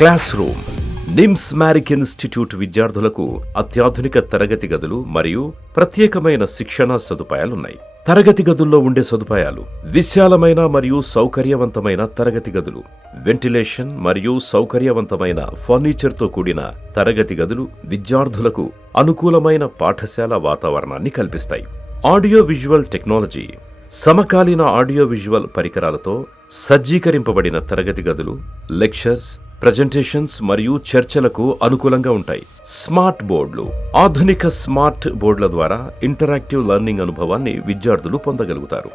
Class room. నిమ్స్ మ్యారిక్ institute విద్యార్థులకు అత్యాధునిక తరగతి గదులు మరియు ప్రత్యేకమైన శిక్షణా సదుపాయాలున్నాయి. తరగతి గదుల్లో ఉండే సదుపాయాలు: విశాలమైన మరియు సౌకర్యవంతమైన తరగతి గదులు, వెంటిలేషన్ మరియు సౌకర్యవంతమైన ఫర్నిచర్తో కూడిన తరగతి గదులు విద్యార్థులకు అనుకూలమైన పాఠశాల వాతావరణాన్ని కల్పిస్తాయి. Audio visual technology. సమకాలీన ఆడియో విజువల్ పరికరాలతో సజ్జీకరింపబడిన తరగతి గదులు లెక్చర్స్, ప్రజెంటేషన్స్ మరియు చర్చలకు అనుకూలంగా ఉంటాయి. స్మార్ట్ బోర్డులు. ఆధునిక స్మార్ట్ బోర్డుల ద్వారా ఇంటరాక్టివ్ లెర్నింగ్ అనుభవాన్ని విద్యార్థులు పొందగలుగుతారు.